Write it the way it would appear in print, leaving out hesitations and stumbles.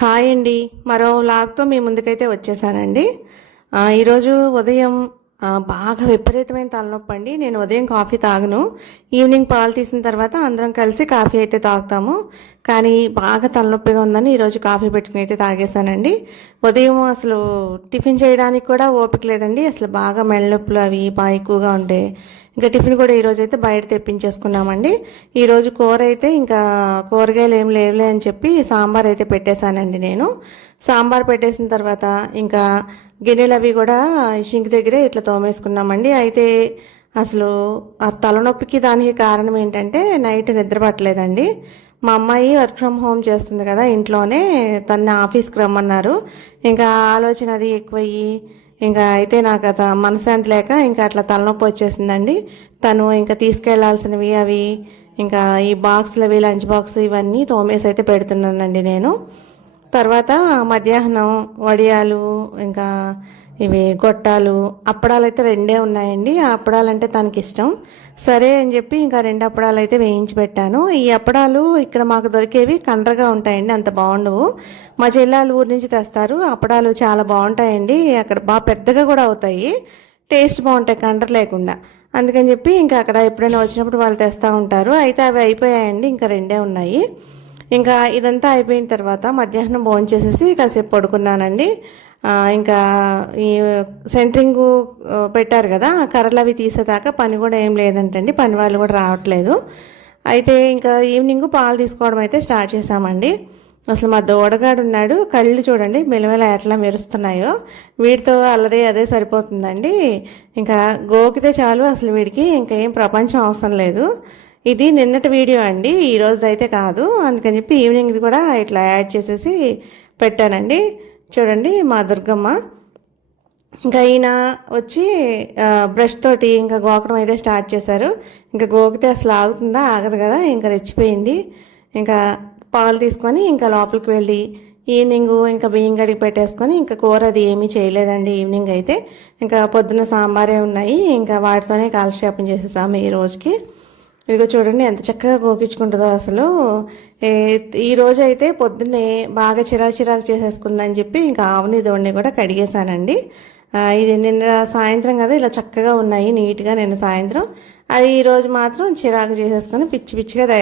Hi అండి. మరో వ్లాగ్‌తో మీ ముందుకైతే వచ్చేసానండి. ఈరోజు ఉదయం బాగా విపరీతమైన తలనొప్పండి. నేను ఉదయం కాఫీ తాగను. ఈవినింగ్ పాలు తీసిన తర్వాత అందరం కలిసి కాఫీ అయితే తాగుతాము. కానీ బాగా తలనొప్పిగా ఉందని ఈరోజు కాఫీ పెట్టుకుని అయితే తాగేశానండి. ఉదయం అసలు టిఫిన్ చేయడానికి కూడా ఓపిక లేదండి. అసలు బాగా మెడనొప్పులు అవి బాగా ఎక్కువగా ఉంటాయి. ఇంకా టిఫిన్ కూడా ఈరోజు అయితే బయట తెప్పించేసుకున్నామండి. ఈరోజు కూర అయితే ఇంకా కూరగాయలు ఏం లేవులే అని చెప్పి సాంబార్ అయితే పెట్టేశానండి నేను. సాంబార్ పెట్టేసిన తర్వాత ఇంకా గిన్నెలు అవి కూడా షింక్ దగ్గరే ఇట్లా తోమేసుకున్నామండి. అయితే అసలు ఆ తలనొప్పికి దానికి కారణం ఏంటంటే నైట్ నిద్ర పట్టలేదండి. మా అమ్మాయి వర్క్ ఫ్రమ్ హోమ్ చేస్తుంది కదా ఇంట్లోనే, తన ఆఫీస్కి రమ్మన్నారు. ఇంకా ఆలోచన అది ఎక్కువయ్యి ఇంకా అయితే నాకు మనశ్శాంతి లేక ఇంకా అట్లా తలనొప్పి వచ్చేసిందండి. తను ఇంకా తీసుకెళ్లాల్సినవి అవి ఇంకా ఈ బాక్సులు అవి లంచ్ బాక్స్ ఇవన్నీ తోమేసి అయితే పెడుతున్నానండి నేను. తర్వాత మధ్యాహ్నం వడియాలు ఇంకా ఇవి గొట్టాలు అప్పడాలు అయితే రెండే ఉన్నాయండి. ఆ అప్పడాలు అంటే తనకి ఇష్టం. సరే అని చెప్పి ఇంకా 2 అప్పడాలు అయితే వేయించి పెట్టాను. ఈ అప్పడాలు ఇక్కడ మాకు దొరికేవి కండ్రగా ఉంటాయండి, అంత బాగుండవు. మా చెల్లెలు ఊరి నుంచి తెస్తారు. అప్పడాలు చాలా బాగుంటాయండి, అక్కడ బాగా పెద్దగా కూడా అవుతాయి, టేస్ట్ బాగుంటాయి కండ్ర లేకుండా. అందుకని చెప్పి ఇంకా అక్కడ ఎప్పుడైనా వచ్చినప్పుడు వాళ్ళు తెస్తూ ఉంటారు. అయితే అవి అయిపోయాయండి, ఇంకా రెండే ఉన్నాయి. ఇంకా ఇదంతా అయిపోయిన తర్వాత మధ్యాహ్నం భోంచేసేసి కాసేపు పడుకున్నానండి. ఇంకా ఈ సెంటరింగ్ పెట్టారు కదా, కర్రలు అవి తీసేదాకా పని కూడా ఏం లేదంటండి, పని వాళ్ళు కూడా రావట్లేదు. అయితే ఇంకా ఈవినింగ్ పాలు తీసుకోవడం అయితే స్టార్ట్ చేసామండి. అసలు మా దూడగాడు ఉన్నాడు, కళ్ళు చూడండి మెలమెల ఎట్లా మెరుస్తున్నాయో. వీడితో అల్లరి అదే సరిపోతుందండి. ఇంకా గోకితే చాలు అసలు వీడికి ఇంకా ఏం ప్రపంచం అవసరం లేదు. ఇది నిన్నటి వీడియో అండి, ఈరోజు అయితే కాదు. అందుకని చెప్పి ఈవినింగ్ది కూడా ఇట్లా యాడ్ చేసేసి పెట్టానండి. చూడండి మా దుర్గమ్మ. ఇంకా ఈయన వచ్చి బ్రష్ తోటి ఇంకా గోకడం అయితే స్టార్ట్ చేశారు. ఇంకా గోకితే అసలు ఆగుతుందా, ఆగదు కదా, ఇంకా రెచ్చిపోయింది. ఇంకా పాలు తీసుకొని ఇంకా లోపలికి వెళ్ళి ఈవినింగ్ ఇంకా బియ్యం గడికి పెట్టేసుకొని ఇంకా కూర అది ఏమీ చేయలేదండి. ఈవినింగ్ అయితే ఇంకా పొద్దున్న సాంబారే ఉన్నాయి, ఇంకా వాటితోనే కాలక్షేపం చేసేసాము ఈ రోజుకి. ఇదిగో చూడండి ఎంత చక్కగా గోకించుకుంటుందో అసలు. ఈ రోజు అయితే పొద్దున్నే బాగా చిరాకు చేసేసుకుందని చెప్పి ఇంకా ఆవుని దోడిని కూడా కడిగేశానండి. ఇది నిన్న సాయంత్రం కదా ఇలా చక్కగా ఉన్నాయి నీట్గా నిన్న సాయంత్రం. అది ఈరోజు మాత్రం చిరాకు చేసేసుకొని పిచ్చి పిచ్చిగా